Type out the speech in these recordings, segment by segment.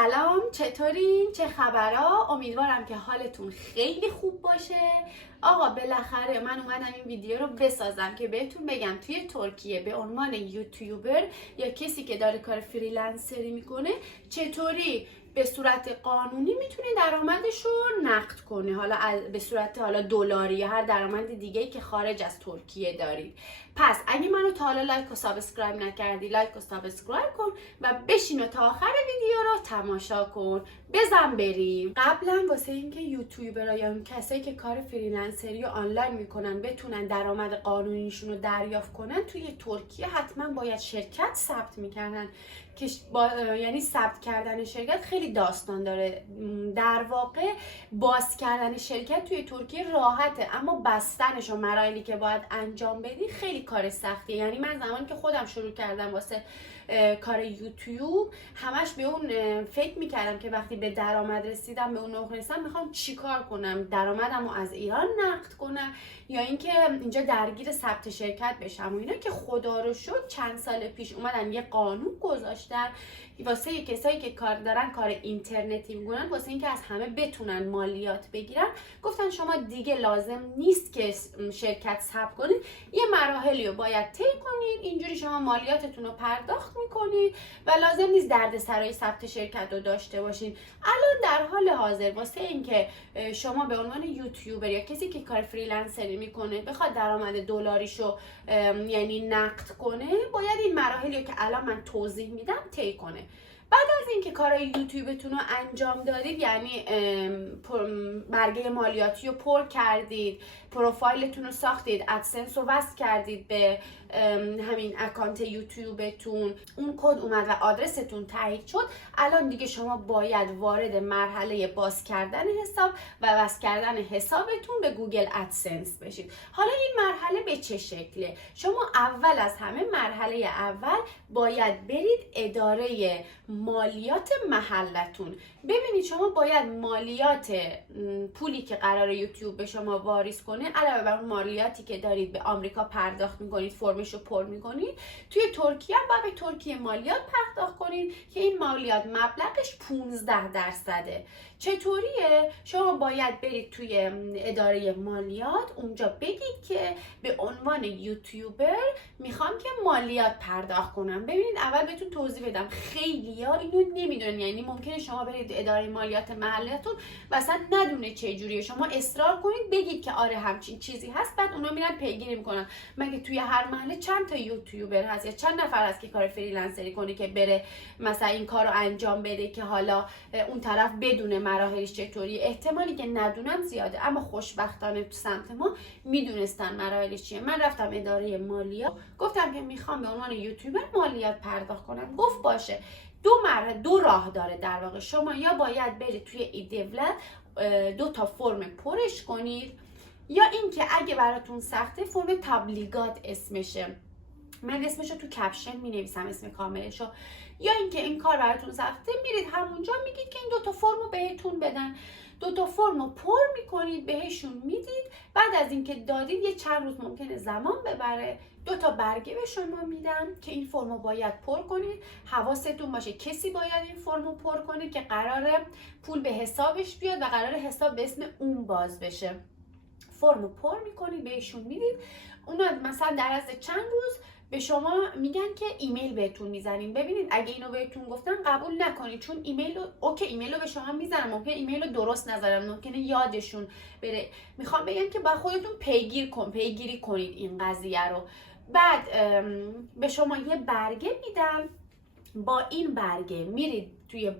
سلام، چطورین؟ چه خبرها؟ امیدوارم که حالتون خیلی خوب باشه. آقا بالاخره من اومدم این ویدیو رو بسازم که بهتون بگم توی ترکیه به عنوان یوتیوبر یا کسی که داره کار فریلنسری میکنه چطوری به صورت قانونی میتونه درآمدش رو نقد کنه، حالا به صورت دلاری یا هر درآمد دیگه‌ای که خارج از ترکیه دارید. پس اگه منو تا حالا لایک و سابسکرایب نکردی لایک و سابسکرایب کن و بشین و تا آخر ویدیو رو تماشا کن. بزن بریم. قبلا واسه اینکه یوتیوبرها یا کسایی که کار فریلنسری و آنلاین میکنن بتونن درآمد قانونیشون رو دریافت کنن توی ترکیه حتما باید شرکت ثبت میکردن که یعنی ثبت کردن شرکت خیلی داستان داره. در واقع باز کردن شرکت توی ترکیه راحته، اما بستنش و مراحلی که باید انجام بدی خیلی کار سختیه. یعنی من زمانی که خودم شروع کردم واسه کار یوتیوب همش به اون فکر میکردم که وقتی به درآمد رسیدم، به اون نقطه رسیدم، میخوام چیکار کنم؟ درآمدمو از ایران نقد کنم یا اینکه اینجا درگیر ثبت شرکت بشم و اینا، که خدا رو شکر چند سال پیش اومدن یه قانون گذاشتن واسه کسایی که کار دارن کار اینترنتی میکنن، واسه اینکه از همه بتونن مالیات بگیرن. گفتن شما دیگه لازم نیست که شرکت ثبت کنید، یه مراحلی رو باید طی کنید، اینجوری شما مالیاتتون رو پرداخت میکنید و لازم نیست دردسرای ثبت شرکت رو داشته باشین. الان در حال حاضر واسه اینکه شما به عنوان یوتیوبر یا کسی که کار فریلنسری میکنه بخواد درآمد دلاریشو یعنی نقد کنه، باید این مراحلی رو که الان من توضیح میدم طی کنه. بعد از اینکه کارهای یوتیوبتون رو انجام دادید، یعنی برگه مالیاتی رو پر کردید، پروفایلتون رو ساختید، ادسنس رو وصل کردید به همین اکانت یوتیوبتون، اون کد اومد و آدرستون تایید شد، الان دیگه شما باید وارد مرحله باز کردن حساب و وصل کردن حسابتون به گوگل ادسنس بشید. حالا این مرحله به چه شکله؟ شما اول از همه مرحله اول باید برید اداره مالیات محلتون. ببینید شما باید مالیات پولی که قراره یوتیوب به شما واریز کنه علاوه بر مالیاتی که دارید به آمریکا پرداخت میکنید، فرمش رو پر میکنید، توی ترکیه هم باید به ترکیه مالیات پرداخت کنید که این مالیات مبلغش 15%. چطوریه؟ شما باید برید توی اداره مالیات، اونجا بگید که به عنوان یوتیوبر میخوام که مالیات پرداخت کنم. ببینید اول بهتون توضیح بدم، خیلی‌ها اینو نمیدونن، یعنی ممکنه شما برید اداره مالیات محلتون و اصلا ندونه چه جوریه، شما اصرار کنید بگید که آره همچین چیزی هست، بعد اونا میرن پیگیری میکنن. مگه توی هر محله چند تا یوتیوبر هست یا چند نفر هست که کار فریلنسری کنه که بره مثلا این کارو انجام بده که حالا اون طرف بدونه مراحلش چطوری؟ احتمالی که ندونم زیاده، اما خوشبختانه تو سمت ما میدونستن مراحلش چیه. من رفتم اداره مالیات، گفتم که میخوام به عنوان یوتیوبر مالیات پرداخت کنم. گفت باشه. دو راه داره در واقع. شما یا باید برید توی ایدولت 2 تا فرم پرش کنید، یا اینکه اگه براتون سخته فرم تبلیغات اسمشه، من اسمشو تو کپشن مینویسم اسم کاملشو، یا اینکه این کار براتون سخته میرید همونجا میگید که این 2 تا فرمو بهتون بدن. 2 تا فرمو پر میکنید بهشون میدید، بعد از اینکه دادید یه چند روز ممکنه زمان ببره، 2 تا برگه به شما میدم که این فرمو باید پر کنید. حواستون باشه کسی باید این فرمو پر کنه که قراره پول به حسابش بیاد و قراره حساب به اسم اون باز بشه. فرمو پر میکنید بهشون میدید، اونا مثلا در از چند روز به شما میگن که ایمیل بهتون میزنیم. ببینید اگه اینو بهتون گفتن قبول نکنید، چون ایمیل رو به شما میزنن، ممکنه ایمیل رو درست نذارن، ممکنه یادشون بره. میخوام بگم که با خودتون پیگیری کنید این قضیه رو. بعد به شما یه برگه میدن، با این برگه میرید توی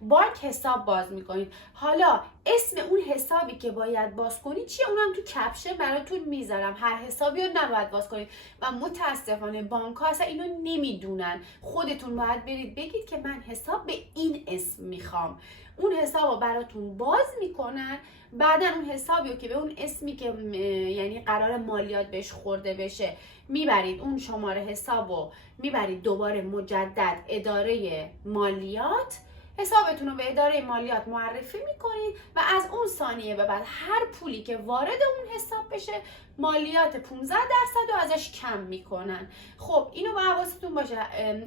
بانک حساب باز میکنید. حالا اسم اون حسابی که باید باز کنید چیه؟ اونم تو کپشن براتون میذارم. هر حسابی رو نباید باز کنید و متاسفانه بانک ها اصلا اینو نمیدونن. خودتون باید برید بگید که من حساب به این اسم میخوام، اون حساب رو براتون باز میکنن. بعدا اون حسابی رو که به اون اسمی که یعنی قرار مالیات بهش خورده بشه میبرید، اون شماره حساب رو میبرید دوباره مجدد اداره مالیات، حسابتون رو به اداره مالیات معرفی میکنید و از اون ثانیه به بعد هر پولی که وارد اون حساب بشه مالیات 15% رو ازش کم میکنن. خب اینو با حواستون باشه،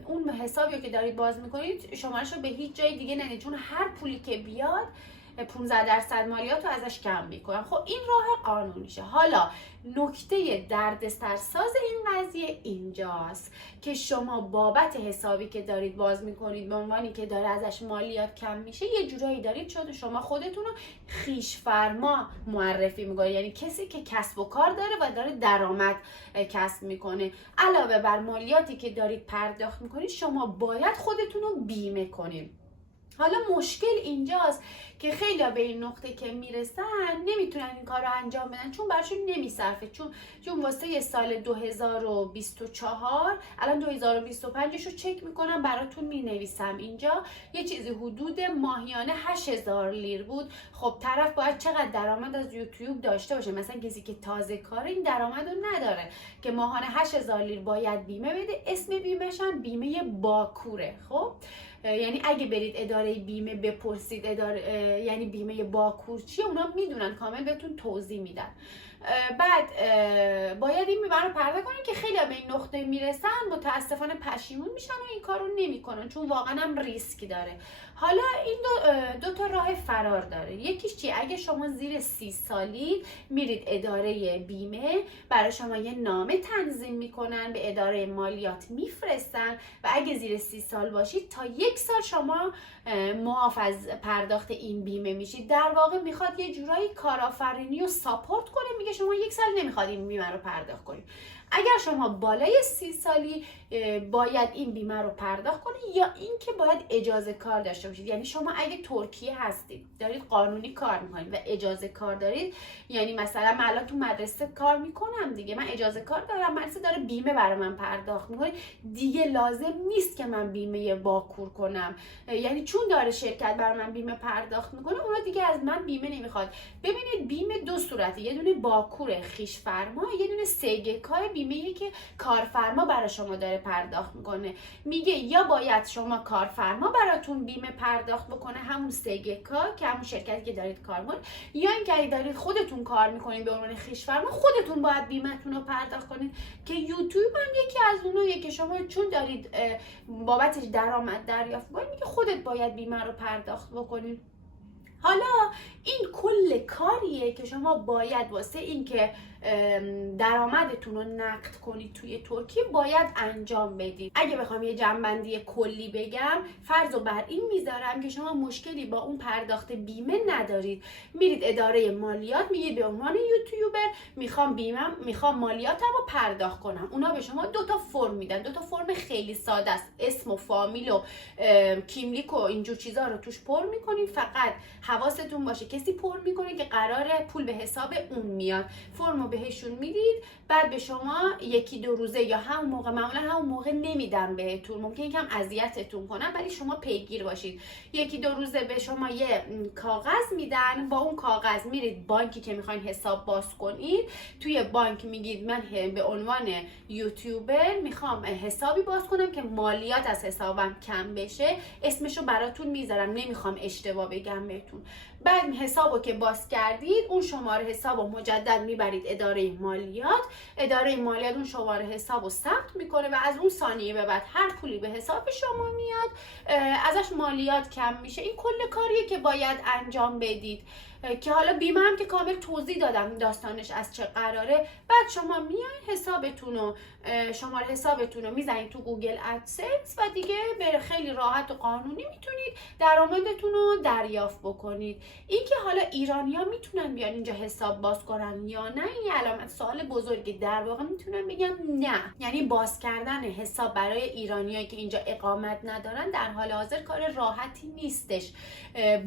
اون حسابی که دارید باز میکنید شمارش رو به هیچ جای دیگه ندید، چون هر پولی که بیاد 15% مالیات رو ازش کم میکنن. خب این راه قانونیشه. حالا نکته دردسرساز این قضیه اینجاست که شما بابت حسابی که دارید باز میکنید به عنوانی که داره ازش مالیات کم میشه یه جورایی دارید شما خودتون رو خویش فرما معرفی میکنید، یعنی کسی که کسب و کار داره و داره درآمد کسب میکنه. علاوه بر مالیاتی که دارید پرداخت میکنید شما باید خودتون رو بیمه کنید. حالا مشکل اینجاست که خیلی به این نقطه که میرسن نمیتونن این کار رو انجام بدن، چون براشون نمیصرفه، چون واسه سال 2024 الان 2025 رو چک میکنم براتون مینویسم اینجا یه چیزی حدود ماهیانه 8000 لیر بود. خب طرف باید چقدر درآمد از یوتیوب داشته باشه؟ مثلا کسی که تازه کاره این درآمد رو نداره که ماهانه 8000 لیر باید بیمه بده. اسم بیمهش هم بیمه باکوره. خب یعنی اگه برید اداره بیمه بپرسید یعنی بیمه باکور چیه، اونا میدونن، کامل بهتون توضیح میدن. بعد باید این بیمه رو پرداخت کنین که خیلی به این نقطه میرسن متاسفانه پشیمون میشن و این کارو نمیکنن، چون واقعا هم ریسک داره. حالا این دو تا راه فرار داره. یکیش چیه؟ اگه شما زیر 30 سالید میرید اداره بیمه، برای شما یه نامه تنظیم میکنن، به اداره مالیات میفرستن و اگه زیر 30 سال باشید تا 1 سال شما معاف از پرداخت این بیمه میشید. در واقع میخواد یه جورایی کارآفرینی رو ساپورت کنه، میگه شما 1 سال نمیخواد این بیمه رو پرداخت کنید. اگر شما بالای 30 سالی باید این بیمه رو پرداخت کنید، یا اینکه باید اجازه کار داشته باشید. یعنی شما اگه ترکیه هستید دارید قانونی کار میکنید و اجازه کار دارید، یعنی مثلا من الان تو مدرسه کار میکنم دیگه، من اجازه کار دارم، مدرسه داره بیمه برای من پرداخت میکنه، دیگه لازم نیست که من بیمه باکور کنم. یعنی چون داره شرکت برای من بیمه پرداخت میکنه اونا دیگه از من بیمه نمیخواد. ببینید بیمه دو صورته، یه دونه باکور خویش فرما، یه دونه سگک بیمه‌ای که کارفرما برای شما داره پرداخت میکنه. میگه یا باید شما کارفرما براتون بیمه پرداخت بکنه، همون سگکا که همون شرکتی که دارید کار میکنید، یا اینکه اگه دارید خودتون کار میکنید به عنوان خویش فرما خودتون باید بیمه‌تون رو پرداخت کنید، که یوتیوب هم یکی از اوناییه که شما چون دارید بابتش درآمد دریافت میکنید میگه خودت باید بیمه رو پرداخت بکنید. حالا این کل کاریه که شما باید واسه این که درآمدتون رو نقد کنید توی ترکیه باید انجام بدید. اگه بخوام یه جنبندی کلی بگم، فرض رو بر این میذارم که شما مشکلی با اون پرداخت بیمه ندارید، میرید اداره مالیات میگید به عنوان یوتیوبر میخوام مالیاتم رو پرداخت کنم. اونا به شما 2 تا فرم میدن، 2 تا فرم خیلی ساده است، اسم و فامیل و کیملیک و اینجور چیزا رو توش پر میکنید. فقط حواستون باشه کسی پر میکنه که قراره پول به حساب اون میاد، فرمو بهشون میدید، بعد به شما 1-2 روزه یا همون موقع، معمولا همون موقع نمیدن بهتون، ممکن یکم اذیتتون کنن ولی شما پیگیر باشید. 1-2 روزه به شما یه کاغذ میدن، با اون کاغذ میرید بانکی که میخواین حساب باز کنید، توی بانک میگید من به عنوان یوتیوبر میخوام حسابی باز کنم که مالیات از حسابم کم بشه، اسمشو براتون میذارم، نمیخوام اشتباه بگم بهتون. بعد حسابو که باز کردید اون شماره حسابو مجدد میبرید اداره مالیات، اداره مالیات اون شماره حسابو ثبت میکنه و از اون ثانیه به بعد هر پولی به حساب شما میاد ازش مالیات کم میشه. این کل کاریه که باید انجام بدید که حالا بیمه هم که کامل توضیح دادم داستانش از چه قراره. بعد شما میایین حسابتون رو، شماره حسابتون رو میزنید تو گوگل ادسنس و دیگه به خیلی راحت و قانونی میتونید درآمدتون رو دریافت بکنید. اینکه حالا ایرانی‌ها میتونن بیان اینجا حساب باز کنن یا نه، این علامت سوال بزرگی. در واقع میتونم بگم نه، یعنی باز کردن حساب برای ایرانیایی که اینجا اقامت ندارن در حال حاضر کار راحتی نیستش.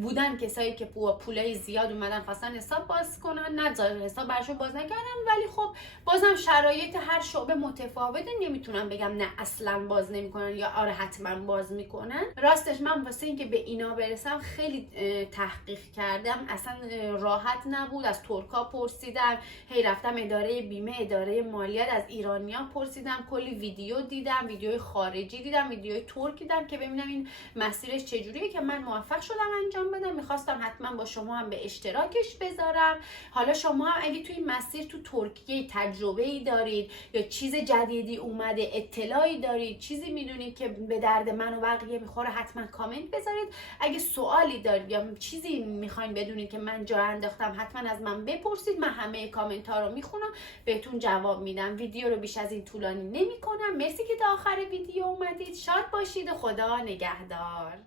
بودن کسایی که پولای زیاد افراد اومدن خواستن حساب باز کنن، نذارن حساب براشون باز نکردم. ولی خب بازم شرایط هر شعبه متفاوته، نمیتونم بگم نه اصلا باز نمیکنن یا آره حتما باز میکنن. راستش من واسه اینکه به اینا برسم خیلی تحقیق کردم، اصلا راحت نبود. از ترکا پرسیدم، هی رفتم اداره بیمه، اداره مالیات، از ایرانیان پرسیدم، کلی ویدیو دیدم، ویدیوی خارجی دیدم، ویدیوی ترک دیدم که ببینم این مسیرش چجوریه که من موفق شدم انجام بدم. میخواستم حتما با شما هم به اشتراکش بذارم. حالا شما هم اگه توی این مسیر تو ترکیه تجربه‌ای دارید یا چیز جدیدی اومده، اطلاعی دارید، چیزی میدونید که به درد من و بقیه میخوره، حتما کامنت بذارید. اگه سوالی دارید یا چیزی میخواین بدونید که من جا انداختم، حتما از من بپرسید. من همه کامنت ها رو میخونم، بهتون جواب میدم. ویدیو رو بیش از این طولانی نمیکنم. مرسی که تا آخر ویدیو اومدید. شاد باشید و خدا نگهدار.